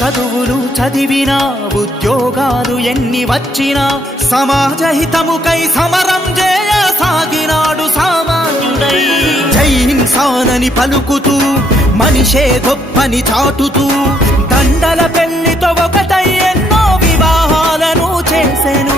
చదువులు చదివినా ఉద్యోగాలు ఎన్ని వచ్చినా సమాజ హితముకై సమరం చేయసాగినాడు సామాన్యుడై. జై హింసానని పలుకుతూ మనిషే గొప్పని చాటుతూ దండల పెళ్లితో ఒకటై ఎన్నో వివాహాలను చేసెను.